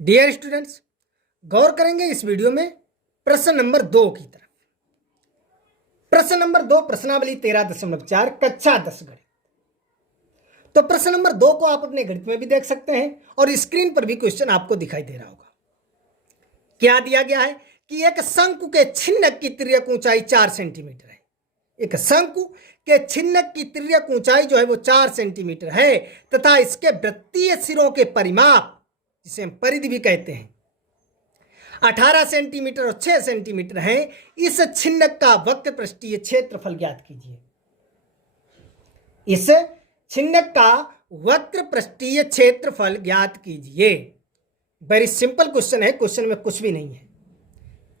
Dear students, गौर करेंगे इस video में प्रश्न नंबर 2 की तरफ। प्रश्न नंबर 2 प्रश्नावली 13.4 कक्षा 10 गणित। तो प्रश्न नंबर 2 को आप अपने गणित में भी देख सकते हैं और स्क्रीन पर भी क्वेश्चन आपको दिखाई दे रहा होगा। क्या दिया गया है कि एक शंकु के छिन्नक की तिर्यक ऊंचाई 4 सेंटीमीटर है। एक शंकु के छिन्नक की तिर्यक ऊंचाई जो है वो 4 सेंटीमीटर है तथा इसके वृत्तीय सिरों के परिमाप, जिसे हम परिधि भी कहते हैं, 18 सेंटीमीटर और 6 सेंटीमीटर है। इस छिन्नक का वक्र पृष्ठीय क्षेत्रफल ज्ञात कीजिए। इस छिन्नक का वक्र पृष्ठीय क्षेत्रफल ज्ञात कीजिए। वेरी सिंपल क्वेश्चन है, क्वेश्चन में कुछ भी नहीं है।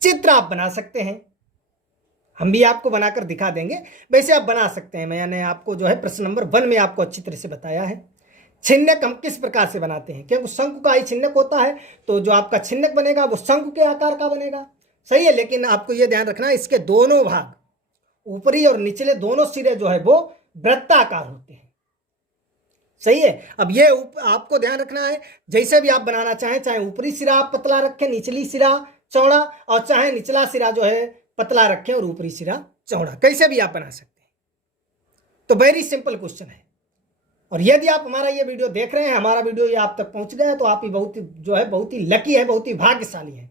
चित्र आप बना सकते हैं, हम भी आपको बनाकर दिखा देंगे, वैसे आप बना सकते हैं। मैंने आपको जो है प्रश्न नंबर 1 में आपको अच्छी तरह से बताया है। छिन्नक हम किस प्रकार से बनाते हैं, क्योंकि शंकु का ही छिन्नक होता है, तो जो आपका छिन्नक बनेगा वो शंकु के आकार का बनेगा। सही है, लेकिन आपको यह ध्यान रखना है इसके दोनों भाग, ऊपरी और निचले दोनों सिरे जो है वो वृत्ताकार होते हैं। सही है। अब ये आपको ध्यान रखना है, जैसे भी आप बनाना चाहें, चाहे ऊपरी सिरा आप पतला रखें, निचली सिरा चौड़ा, और चाहे निचला सिरा जो है पतला रखें और ऊपरी सिरा चौड़ा, कैसे भी आप बना सकते हैं। तो वेरी सिंपल क्वेश्चन है। और यदि आप हमारा ये वीडियो देख रहे हैं, हमारा वीडियो ये आप तक पहुंच गया है, तो आप ही बहुत ही लकी है, बहुत ही भाग्यशाली है,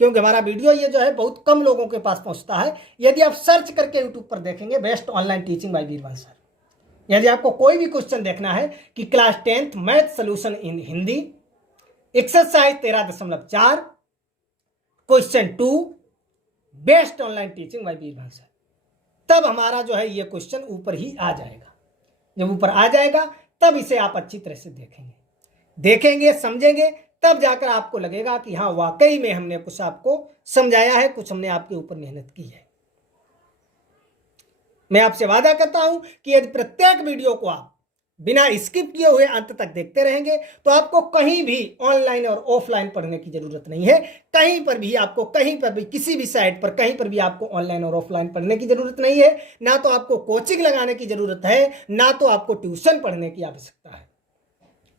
क्योंकि हमारा वीडियो ये जो है बहुत कम लोगों के पास पहुंचता है। यदि आप सर्च करके यूट्यूब पर देखेंगे best online teaching by Veervansh sir, यदि आपको कोई भी क्वेश्चन देखना है कि class 10th math solution in Hindi exercise 13.4 question 2 best online teaching by Veervansh sir, तब हमारा जो है ये क्वेश्चन ऊपर ही आ जाएगा। जब ऊपर आ जाएगा तब इसे आप अच्छी तरह से देखेंगे, समझेंगे, तब जाकर आपको लगेगा कि हाँ वाकई में हमने कुछ आपको समझाया है, कुछ हमने आपके ऊपर मेहनत की है। मैं आपसे वादा करता हूं कि यदि प्रत्येक वीडियो को आप बिना स्किप किए हुए अंत तक देखते रहेंगे तो आपको कहीं भी ऑनलाइन और ऑफलाइन पढ़ने की जरूरत नहीं है। कहीं पर भी किसी भी साइट पर कहीं पर भी आपको ऑनलाइन और ऑफलाइन पढ़ने की जरूरत नहीं है। ना तो आपको कोचिंग लगाने की जरूरत है, ना तो आपको ट्यूशन पढ़ने की आवश्यकता है।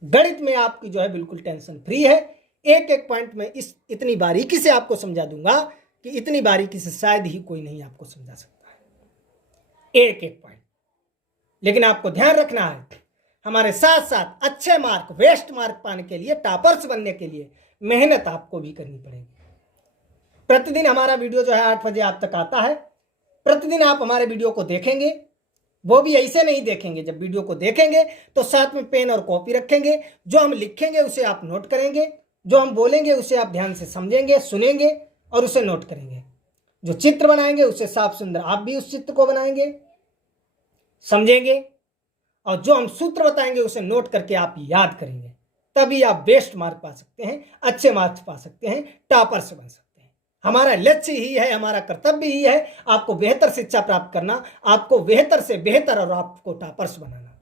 गणित में आपकी जो है बिल्कुल टेंशन फ्री है। एक एक पॉइंट में इतनी बारीकी से आपको समझा दूंगा कि इतनी बारीकी से शायद ही कोई नहीं आपको समझा सकता है, एक एक पॉइंट। लेकिन आपको ध्यान रखना है, हमारे साथ साथ अच्छे मार्क, बेस्ट मार्क पाने के लिए, टॉपर्स बनने के लिए मेहनत आपको भी करनी पड़ेगी। प्रतिदिन हमारा वीडियो जो है 8 बजे आप तक आता है। प्रतिदिन आप हमारे वीडियो को देखेंगे, वो भी ऐसे नहीं देखेंगे। जब वीडियो को देखेंगे तो साथ में पेन और कॉपी रखेंगे। जो हम लिखेंगे उसे आप नोट करेंगे, जो हम बोलेंगे उसे आप ध्यान से समझेंगे, सुनेंगे और उसे नोट करेंगे। जो चित्र बनाएंगे उसे साफ सुंदर आप भी उस चित्र को बनाएंगे, समझेंगे, और जो हम सूत्र बताएंगे उसे नोट करके आप याद करेंगे। तभी आप बेस्ट मार्क पा सकते हैं, अच्छे मार्क्स पा सकते हैं, टॉपर्स बन सकते हैं। हमारा लक्ष्य ही है, हमारा कर्तव्य ही है आपको बेहतर शिक्षा प्राप्त करना, आपको बेहतर से बेहतर और आपको टॉपर्स बनाना।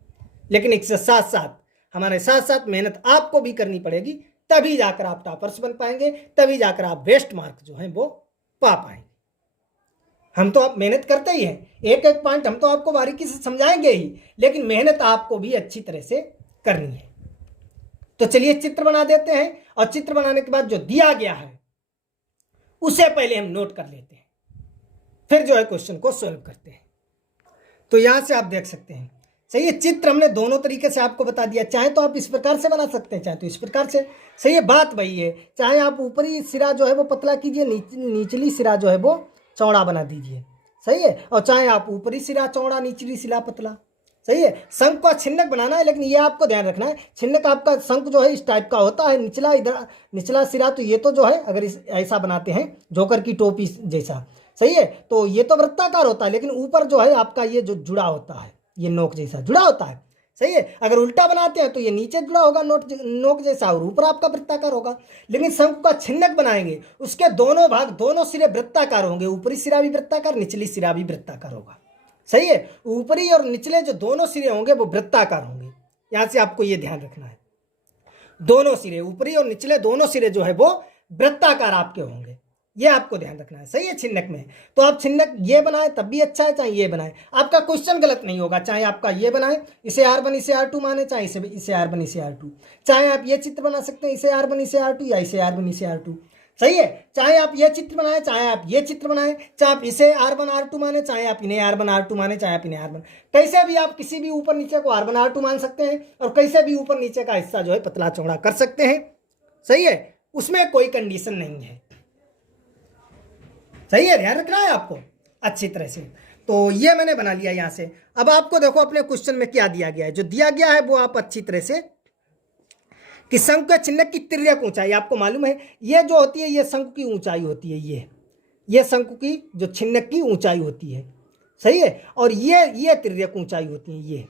लेकिन इसके साथ साथ हमारे साथ साथ मेहनत आपको भी करनी पड़ेगी, तभी जाकर आप टॉपर्स बन पाएंगे, तभी जाकर आप बेस्ट मार्क जो है वो पा पाएंगे। हम तो आप मेहनत करते ही हैं, एक एक पॉइंट हम तो आपको बारीकी से समझाएंगे ही, लेकिन मेहनत आपको भी अच्छी तरह से करनी है। तो चलिए चित्र बना देते हैं, और चित्र बनाने के बाद जो दिया गया है उसे पहले हम नोट कर लेते हैं, फिर जो है क्वेश्चन को सॉल्व करते हैं। तो यहां से आप देख सकते हैं, सही है। चित्र हमने दोनों तरीके से आपको बता दिया, चाहे तो आप इस प्रकार से बना सकते हैं, चाहे तो इस प्रकार से। सही है, बात वही है। चाहे आप ऊपरी सिरा जो है वो पतला कीजिए, निचली सिरा जो है वो चौड़ा बना दीजिए। सही है, और चाहे आप ऊपरी सिरा चौड़ा, निचली सिरा पतला। सही है। शंख का छिन्नक बनाना है, लेकिन ये आपको ध्यान रखना है, छिन्नक आपका शंख जो है इस टाइप का होता है, निचला सिरा तो ये तो जो है अगर ऐसा बनाते हैं जोकर की टोपी जैसा, सही है, तो ये तो वृत्ताकार होता है, लेकिन ऊपर जो है आपका ये जो जुड़ा होता है, ये नोक जैसा जुड़ा होता है। सही है। अगर उल्टा बनाते हैं तो ये नीचे जुड़ा होगा नोक जैसा, और ऊपर आपका वृत्ताकार होगा। लेकिन शंकु का छिन्नक बनाएंगे, उसके दोनों भाग, दोनों सिरे वृत्ताकार होंगे, ऊपरी सिरा भी वृत्ताकार, निचली सिरा भी वृत्ताकार होगा। सही है। ऊपरी और निचले जो दोनों सिरे होंगे वो वृत्ताकार होंगे। यहां से आपको ये ध्यान रखना है, दोनों सिरे, ऊपरी और निचले दोनों सिरे जो है वो वृत्ताकार आपके होंगे। ये आपको ध्यान रखना है, सही है। छिन्नक में तो आप छिन्नक ये बनाए तब भी अच्छा है, चाहे ये बनाए, आपका क्वेश्चन गलत नहीं होगा। चाहे आपका ये बनाए, इसे R1 इसे R2 माने, चाहे इसे R1 इसे R2, चाहे आप ये चित्र बना सकते हैं इसे R1 इसे R2 या इसे R1 इसे R2, सही है। चाहे आप ये चित्र बनाए, चाहे आप ये चित्र बनाए, चाहे आप इसे R1 R2 माने, चाहे आप इन्हें R1 R2 माने, चाहे आप इन्हें R1, कैसे भी आप किसी भी ऊपर नीचे को R1 R2 मान सकते हैं और कैसे भी ऊपर नीचे का हिस्सा जो है पतला चौड़ा कर सकते हैं, सही है। उसमें कोई कंडीशन नहीं है, सही है। ध्यान रखना है आपको अच्छी तरह से। तो ये मैंने बना लिया यहाँ से। अब आपको देखो अपने क्वेश्चन में क्या दिया गया है, जो दिया गया है वो आप अच्छी तरह से, कि शंकु के छिन्नक की तिर्यक ऊंचाई, आपको मालूम है ये जो होती है ये शंकु की ऊंचाई होती है, ये शंकु की जो छिन्नक की ऊंचाई होती है, सही है। और ये तिर्यक ऊंचाई होती है,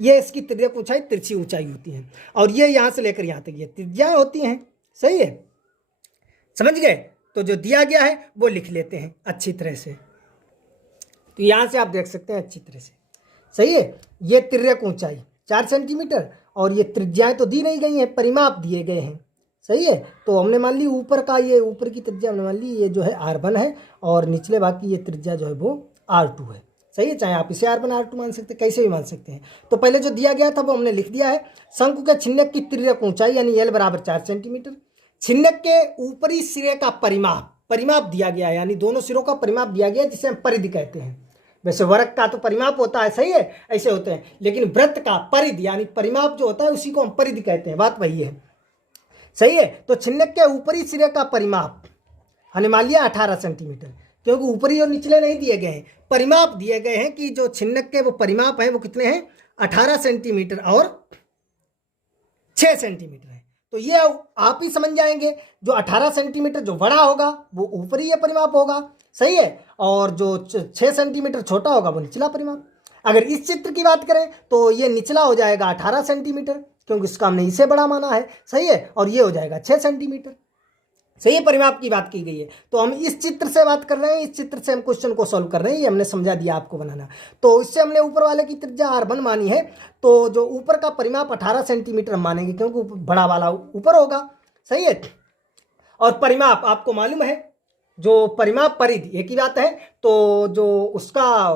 ये इसकी तिर्यक ऊंचाई तिरछी ऊंचाई होती है, और ये यहाँ से लेकर यहाँ तक ये त्रिज्याएं होती हैं, सही है। समझ गए। तो जो दिया गया है वो लिख लेते हैं अच्छी तरह से। तो यहाँ से आप देख सकते हैं अच्छी तरह से, सही है। ये तिर्यक ऊंचाई 4 सेंटीमीटर और ये त्रिज्याएं तो दी नहीं गई हैं, परिमाप दिए गए हैं, सही है। तो हमने मान ली ऊपर का, ये ऊपर की त्रिज्या हमने मान ली ये जो है R1 है, और निचले भाग की ये त्रिज्या जो है वो R2 है, सही है। चाहे आप इसे R1 R2 मान सकते हैं, कैसे भी मान सकते हैं। तो पहले जो दिया गया था वो हमने लिख दिया है। शंकु के छिन्नक की तिर्यक ऊंचाई यानी L बराबर 4 सेंटीमीटर, छिन्नक के ऊपरी सिरे का परिमाप दिया गया है, यानी दोनों सिरों का परिमाप दिया गया जिसे हम परिधि कहते हैं। वैसे वर्ग का तो परिमाप होता है, सही है, ऐसे होते हैं, लेकिन वृत्त का परिधि यानी परिमाप जो होता है उसी को हम परिधि कहते हैं, बात वही है, सही है। तो छिन्नक के ऊपरी सिरे का परिमाप हमने मान लिया 18 सेंटीमीटर, क्योंकि ऊपरी और निचले नहीं दिए गए हैं, परिमाप दिए गए हैं कि जो छिन्नक के वो परिमाप है वो कितने हैं, 18 सेंटीमीटर और 6 सेंटीमीटर है। तो ये आप ही समझ जाएंगे, जो 18 सेंटीमीटर जो बड़ा होगा वो ऊपरी ये परिमाप होगा, सही है, और जो 6 सेंटीमीटर छोटा होगा वो निचला परिमाप। अगर इस चित्र की बात करें तो ये निचला हो जाएगा 18 सेंटीमीटर, क्योंकि इसका हमने इसे बड़ा माना है, सही है, और ये हो जाएगा 6 सेंटीमीटर, सही है। परिमाप की बात की गई है। तो हम इस चित्र से बात कर रहे हैं, इस चित्र से हम क्वेश्चन को सॉल्व कर रहे हैं, ये हमने समझा दिया आपको बनाना। तो इससे हमने ऊपर वाले की त्रिज्या R1 मानी है, तो जो ऊपर का परिमाप 18 सेंटीमीटर हम मानेंगे, क्योंकि बड़ा वाला ऊपर होगा, सही है। और परिमाप आपको मालूम है, जो परिमाप परिधि एक ही बात है। तो जो उसका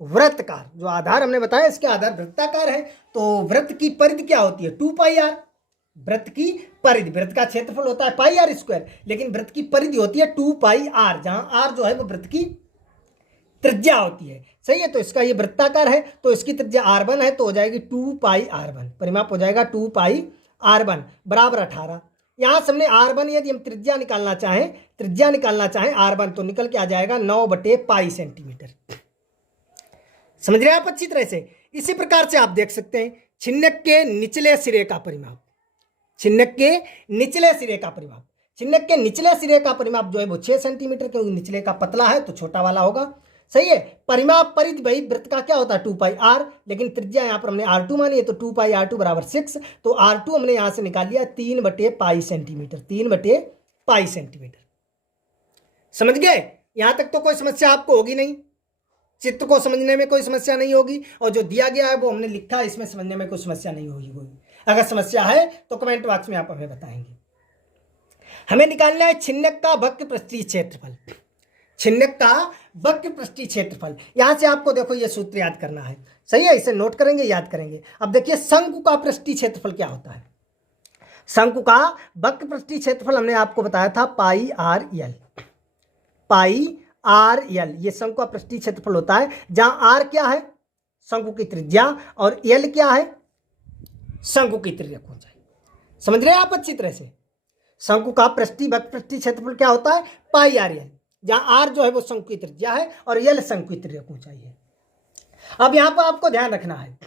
वृत्तकार जो आधार हमने बताया, इसके आधार वृत्ताकार है, तो वृत्त की परिधि क्या होती है, 2πr। वृत्त की परिधि, वृत्त का क्षेत्रफल होता है πr², लेकिन वृत्त की परिधि होती है 2πr, जहां r जो है वो वृत्त की त्रिज्या होती है, सही है। तो इसका ये वृत्ताकार है, तो इसकी त्रिज्या R1 है, तो हो जाएगी 2πr1, परिमाप हो जाएगा 2πr1 बराबर 18। यहां से हमने R1 यदि हम त्रिज्या निकालना चाहें R1, तो निकल के आ जाएगा 9/π सेंटीमीटर। समझ रहे हैं आप अच्छी तरह से। इसी प्रकार से आप देख सकते हैं छिन्नक के निचले सिरे का परिमाप, छिन्नक के निचले सिरे का परिमाप जो है वो 6 सेंटीमीटर, क्योंकि निचले का पतला है तो छोटा वाला होगा, सही है। परिमाप परिधि भाई वृत्त का क्या होता है 2πr, लेकिन त्रिज्या यहाँ पर हमने R2 मानी है, तो 2πr2 बराबर 6, तो R2 हमने यहाँ से निकाल लिया 3/π सेंटीमीटर, 3/π सेंटीमीटर। समझ गए। यहां तक तो कोई समस्या आपको होगी नहीं, चित्र को समझने में कोई समस्या नहीं होगी, और जो दिया गया है वो हमने लिखा है, इसमें समझने में कोई समस्या नहीं होगी। अगर समस्या है तो कमेंट बॉक्स में आप हमें बताएंगे। हमें निकालना है छिन्नक का वक्र पृष्ठीय क्षेत्रफल, छिन्नक का वक्र पृष्ठीय क्षेत्रफल। यहां से आपको देखो ये सूत्र याद करना है, सही है, इसे नोट करेंगे, याद करेंगे। अब देखिए शंकु का पृष्ठीय क्षेत्रफल क्या होता है। शंकु का वक्र पृष्ठीय क्षेत्रफल हमने आपको बताया था πr/l, ये शंकु का पृष्ठीय क्षेत्रफल होता है, जहां r क्या है शंकु की त्रिज्या और l क्या है शंकु की तिर्यक ऊंचाई। समझ रहे हैं आप अच्छी तरह से। शंकु का वक्र पृष्ठीय क्षेत्रफल क्या होता है πr/l, जहां r जो है वो शंकु की त्रिज्या है और l शंकु की तिर्यक ऊंचाई है। अब यहां पर आपको ध्यान रखना है,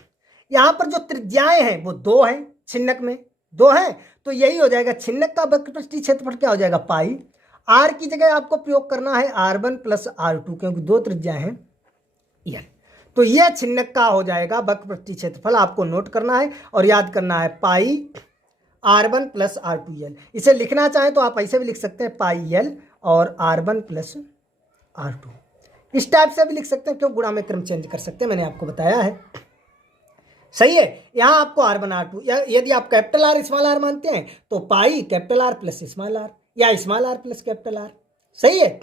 यहां पर जो त्रिज्याएं हैं वो 2 हैं, छिन्नक में 2 हैं, तो यही हो जाएगा छिन्नक का वक्र पृष्ठीय क्षेत्रफल क्या हो जाएगा पाई। r की जगह आपको प्रयोग करना है R1 + R2, क्योंकि 2 त्रिज्याएं हैं l। तो यह छिन्नक का हो जाएगा वक्र पृष्ठीय क्षेत्रफल, आपको नोट करना है और याद करना है πr1 + R2l। इसे लिखना चाहें तो आप ऐसे भी लिख सकते हैं πl और R1 + R2, इस टाइप से भी लिख सकते हैं, क्यों गुणा में क्रम चेंज कर सकते हैं, मैंने आपको बताया है, सही है। यहां आपको R1 R2, यदि आप कैपिटल R स्मॉल r मानते हैं तो pi capital R + small r या स्मॉल r + कैपिटल R, सही है।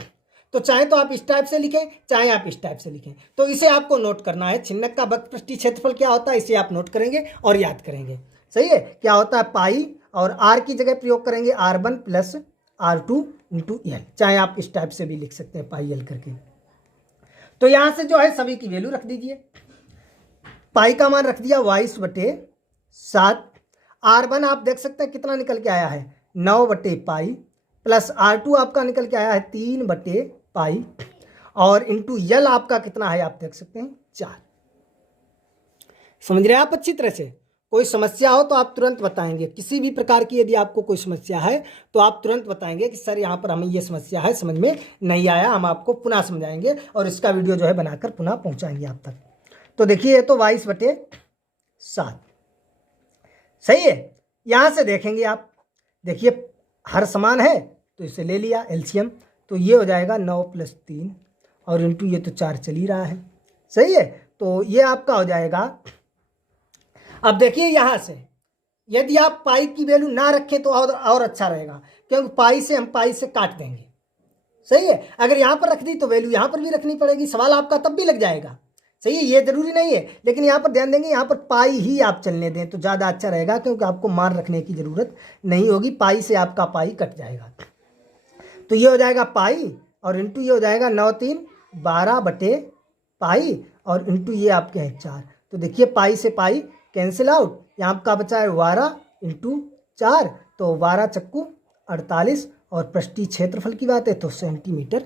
तो चाहे तो आप इस टाइप से लिखें, चाहे आप इस टाइप से लिखें। तो इसे आपको नोट करना है। छिन्नक का वक्रपृष्ठीय क्षेत्रफल क्या होता है, इसे आप नोट करेंगे और याद करेंगे। सही है। क्या होता है, पाई, और आर की जगह प्रयोग करेंगे R1 plus R2 into L. चाहे आप इस टाइप से भी लिख सकते हैं, पाई एल करके। तो यहां से जो है सभी की वैल्यू रख दीजिए। पाई का मान रख दिया 22/7। R1 आप देख सकते हैं कितना निकल के आया है, 9/पाई, प्लस R2 आपका निकल के आया है 3/पाई, और इंटू यल आपका कितना है आप देख सकते हैं 4। समझ रहे हैं आप अच्छी तरह से। कोई समस्या हो तो आप तुरंत बताएंगे। किसी भी प्रकार की यदि आपको कोई समस्या है तो आप तुरंत बताएंगे कि सर यहाँ पर हमें ये समस्या है, समझ में नहीं आया। हम आपको पुनः समझाएंगे और इसका वीडियो जो है बनाकर पुनः पहुँचाएंगे आप तक। तो देखिए ये तो 22/7 सही है। यहाँ से देखेंगे आप, देखिए हर समान है तो इसे ले लिया एलसीएम, तो ये हो जाएगा 9 + 3 और इंटू ये तो 4 चल ही रहा है। सही है। तो ये आपका हो जाएगा। अब देखिए यहाँ से यदि आप पाई की वैल्यू ना रखें तो और अच्छा रहेगा, क्योंकि पाई से हम पाई से काट देंगे। सही है। अगर यहाँ पर रख दी तो वैल्यू यहाँ पर भी रखनी पड़ेगी, सवाल आपका तब भी लग जाएगा। सही है, ये जरूरी नहीं है, लेकिन यहाँ पर ध्यान देंगे, यहाँ पर पाई ही आप चलने दें तो ज़्यादा अच्छा रहेगा, क्योंकि आपको मान रखने की ज़रूरत नहीं होगी। पाई से आपका पाई कट जाएगा। तो ये हो जाएगा पाई और इंटू ये हो जाएगा 9 × 3 = 12/पाई और इंटू ये आपके हैं 4। तो देखिए पाई से पाई कैंसिल आउट, यहाँ आपका बचा है 12 × 4, तो 12 चक्कू 48, और पृष्ठीय क्षेत्रफल की बात है तो सेंटीमीटर²।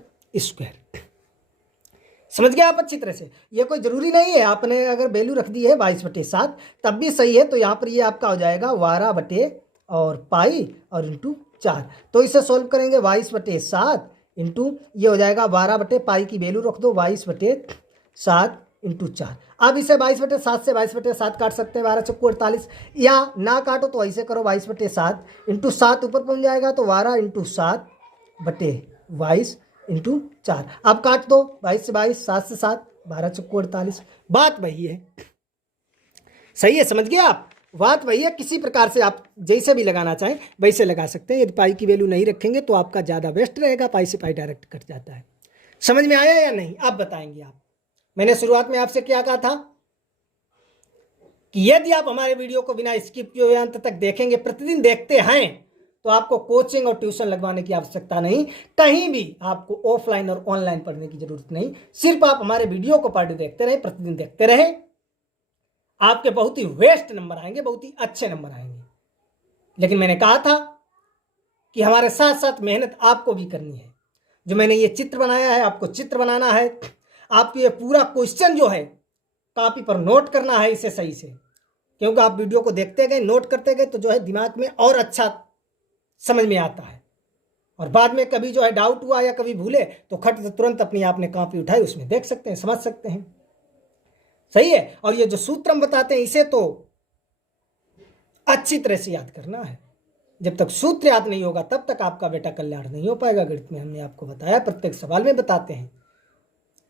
समझ गए आप अच्छी तरह से। ये कोई ज़रूरी नहीं है, आपने अगर वैल्यू रख दी है 22/7 तब भी सही है। तो यहाँ पर ये आपका हो जाएगा 12/पाई और इंटू 4। तो इसे सोल्व करेंगे 22/7 इंटू ये हो जाएगा 12/पाई की वैल्यू रख दो 22/7 इंटू 4। अब इसे 22/7 से 22/7 काट सकते हैं, 12 चक्कू 48, या ना काटो तो ऐसे करो 22/7 इंटू 7 ऊपर पहुँच जाएगा तो 12 × 7/22 इंटू 4। अब काट दो 22 से 22, 7 से 7, 12 चक्कू 48। बात वही है। सही है, समझ गए आप। बात वही है। किसी प्रकार से आप जैसे भी लगाना चाहें वैसे लगा सकते हैं। यदि पाई की वैल्यू नहीं रखेंगे तो आपका ज़्यादा वेस्ट रहेगा, पाई से पाई डायरेक्ट कट जाता है। समझ में आया या नहीं, आप बताएंगे। आप, मैंने शुरुआत में आपसे क्या कहा था कि यदि आप हमारे वीडियो को बिना स्किप किए हुए अंत तक देखेंगे, प्रतिदिन देखते हैं, तो आपको कोचिंग और ट्यूशन लगवाने की आवश्यकता नहीं। कहीं भी आपको ऑफलाइन और ऑनलाइन पढ़ने की जरूरत नहीं। सिर्फ आप हमारे वीडियो को पर डे देखते रहे, प्रतिदिन देखते रहे, आपके बहुत ही बेस्ट नंबर आएंगे, बहुत ही अच्छे नंबर आएंगे। लेकिन मैंने कहा था कि हमारे साथ साथ मेहनत आपको भी करनी है। जो मैंने ये चित्र बनाया है, आपको चित्र बनाना है। आपको ये पूरा क्वेश्चन जो है कॉपी पर नोट करना है इसे सही से, क्योंकि आप वीडियो को देखते गए, नोट करते गए तो जो है दिमाग में और अच्छा समझ में आता है। और बाद में कभी जो है डाउट हुआ या कभी भूले तो खट से तुरंत अपनी आपने कॉपी उठाई, उसमें देख सकते हैं, समझ सकते हैं। सही है। और ये जो सूत्र हम बताते हैं इसे तो अच्छी तरह से याद करना है। जब तक सूत्र याद नहीं होगा तब तक आपका बेटा कल्याण नहीं हो पाएगा। गणित में हमने आपको बताया, प्रत्येक सवाल में बताते हैं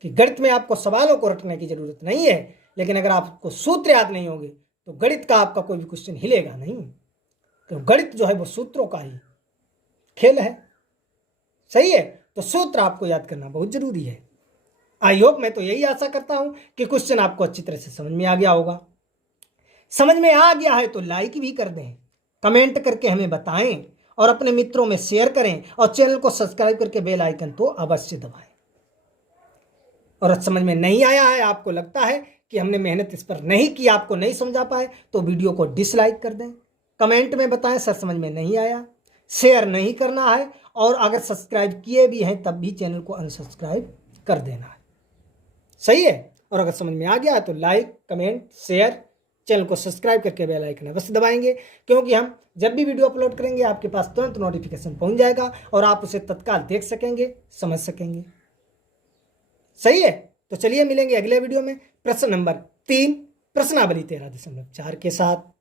कि गणित में आपको सवालों को रटने की जरूरत नहीं है, लेकिन अगर आपको सूत्र याद नहीं होंगे तो गणित का आपका कोई भी क्वेश्चन हिलेगा नहीं। तो गणित जो है वो सूत्रों का ही खेल है। सही है। तो सूत्र आपको याद करना बहुत जरूरी है। आई होप, मैं तो यही आशा करता हूं कि क्वेश्चन आपको अच्छी तरह से समझ में आ गया होगा। समझ में आ गया है तो लाइक भी कर दें, कमेंट करके हमें बताएं और अपने मित्रों में शेयर करें, और चैनल को सब्सक्राइब करके बेल आइकन तो अवश्य दबाएं। और समझ में नहीं आया है, आपको लगता है कि हमने मेहनत इस पर नहीं की, आपको नहीं समझा पाए, तो वीडियो को डिसलाइक कर दें, कमेंट में बताएं सर समझ में नहीं आया, शेयर नहीं करना है, और अगर सब्सक्राइब किए भी हैं तब भी चैनल को अनसब्सक्राइब कर देना है। सही है। और अगर समझ में आ गया है तो लाइक, कमेंट, शेयर, चैनल को सब्सक्राइब करके बेल आइकन अवश्य दबाएंगे, क्योंकि हम जब भी वीडियो अपलोड करेंगे आपके पास तुरंत नोटिफिकेशन पहुंच जाएगा और आप उसे तत्काल देख सकेंगे, समझ सकेंगे। सही है। तो चलिए मिलेंगे अगले वीडियो में प्रश्न नंबर 3 प्रश्नावली 13.4 के साथ।